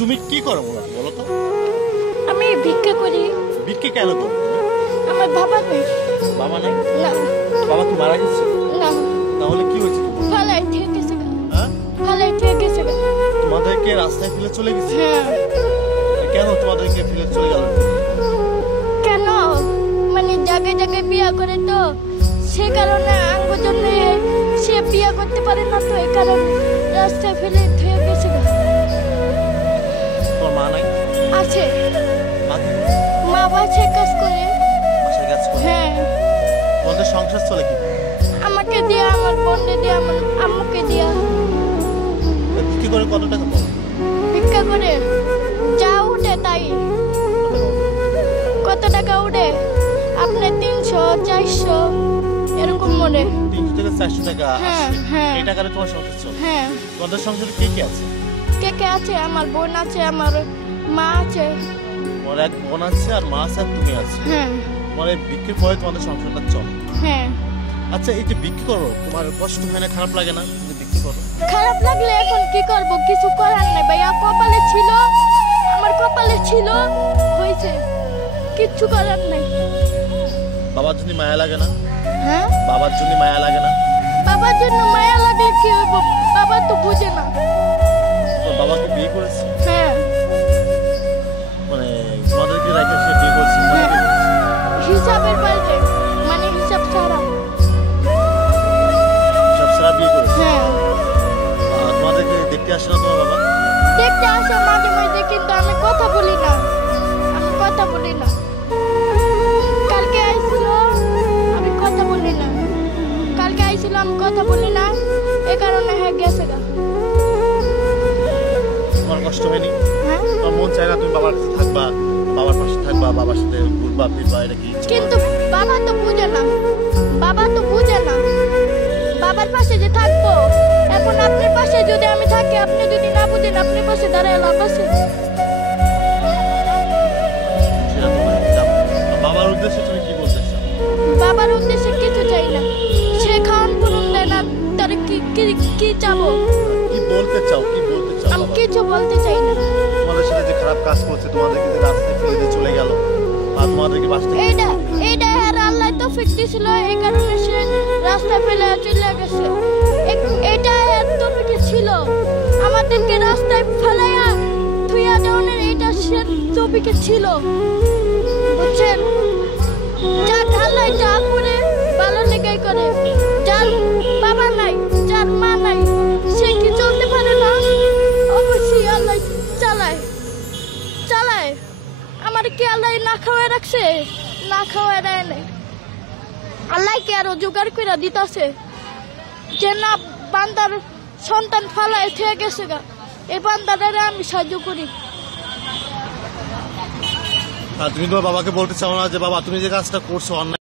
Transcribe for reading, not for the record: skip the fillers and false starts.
তুমি কি করো বলো তো? আমি ভিক্ষা করি। ভিক্ষা কেন করো? আমার বাবা নেই। বাবা নাই? না। বাবা কি মারা গেছে? না। তাহলে কি হয়েছে? ফালাই থেকে গেছে। হ্যাঁ, ফালাই থেকে গেছে। তোমাদেরকে রাস্তায় ফেলে চলে গেছে? হ্যাঁ। কেন তোমাদেরকে ফেলে চলে গেল? কেন মানে জায়গায় জায়গায় বিয়ে করে তো সে কারণে আঙ্গুর জন্য সে বিয়ে করতে পারে না, তো এই কারণে রাস্তায় ফেলে থেকে গেছে। তোমার মা নাই? আছে। মা কি? মা বাসায় কাজ করে। বাসায় কাজ করে? হ্যাঁ। তোমাদের সংসার চলে কি? আমাকে দিয়ে, আমার বোনকে দিয়ে, আমার আম্মুকে দিয়ে। কি করে কত টাকা পাও? ভিক্ষা করে যা উঠে তাই। কত টাকা উঠে? আপনি 300 400 এরকম মনে। 300 থেকে 400 টাকা। হ্যাঁ, হ্যাঁ। এই টাকারে তোমার সংসার চলে? হ্যাঁ। তোমাদের সংসারে কে কে আছে? কে কে আছে? আমার বোন আছে, আমার মা আছে। তোমার এক বোন আছে আর মা আছে আর তুমি আছে। হ্যাঁ। তোমার এই বিক্রির পরে তোমাদের সংসারটা চলে। হ্যাঁ। আচ্ছা, এই যে বিক্রি করো, তোমার কষ্ট হয় না, খারাপ লাগে না যে বিক্রি করো? খারাপ লাগলে এখন কি করব, কিছু করার নাই ভাইয়া। কপালে ছিল, আমার কপালে ছিল, হয়েছে, কিচ্ছু করার নাই। বাবার জন্য মায়া লাগে না? হ্যাঁ। বাবার জন্য মায়া লাগে না? বাবার জন্য মায়া লাগলে কি হইব? বাবা তো বুঝে না। তোর বাবাকে বিয়ে করেছে? হ্যাঁ। মানে তোমাদেরকে রাখে সে বিয়ে করেছে? হ্যাঁ। হিসাবের বাইরে, মানে হিসাব ছাড়া। সব সারা বিয়ে করেছে? হ্যাঁ। তোমাদেরকে দেখতে আসে না তোমার বাবা? দেখতে আসে মাঝে মাঝে, কিন্তু আমি কথা বলি না। আমি কথা বলি না। কালকে আইছিল, আমি কথা বলি না। কালকে আইছিল, আমি কথা বলি না, এ কারণে হ্যাঁ গেছে গা। তোমার কষ্ট হয়নি? হ্যাঁ। তোমার মন চায় না তুমি বাবার কাছে থাকবা, বাবার পাশে থাকবা, বাবার সাথে ঘুরবা ফিরবা, এটা কি? কিন্তু বাবা তো বুঝে না। বাবা তো বুঝে না। বাবার পাশে যে থাকবো, এখন আপনার পাশে যদি আমি থাকি, আপনি যদি না বুঝেন, আপনার পাশে দাঁড়ায় লাভ আছে? সেটা তো নয়। বাবার উদ্দেশ্যে তুমি কি বলতে চাও? বাবার উদ্দেশ্যে কিছু চাই না। সে খাওয়ান পূরণ দেয় না, তার কি চাবো? কি বলতে চাও? কি বলতে চাও? আমি বাবা কিছু বলতে চাই না। তোমাদের সাথে যে খারাপ কাজ করছে, তোমাদেরকে যে রাস্তায় ফেলে দিয়ে চলে গেল, আর তোমাদেরকে বাঁচতে এইটা আর আল্লাহ তৌফিক দিছিল, এই কারণে সে রাস্তায় ফেলে চলে গেছে। এটা এর তৌফিক ছিল। আমাদেরকে রাস্তায় ফেলাইয়া থুইয়া দেওয়ার এটা সে তৌফিক ছিল, বুঝছেন? যা আল্লাহ যা করে ভালো লেগে করে। যার বাবা নাই, যার মা নাই, সে কি চলতে পারে না? অবশ্যই আল্লাহ চালায়। আমার কি আল্লাহ না খাওয়াই রাখছে? না খাওয়াই দেয় নাই। আল্লাহ কি আরো জোগাড় করে দিতেছে যে না বান্দার সন্তান ফালায় থেকে গেছে গা, এই বান্দাটারে আমি সাহায্য করি। আর তুমি তোমার বাবাকে বলতে চাও না যে বাবা তুমি যে কাজটা করছো অন্যায়?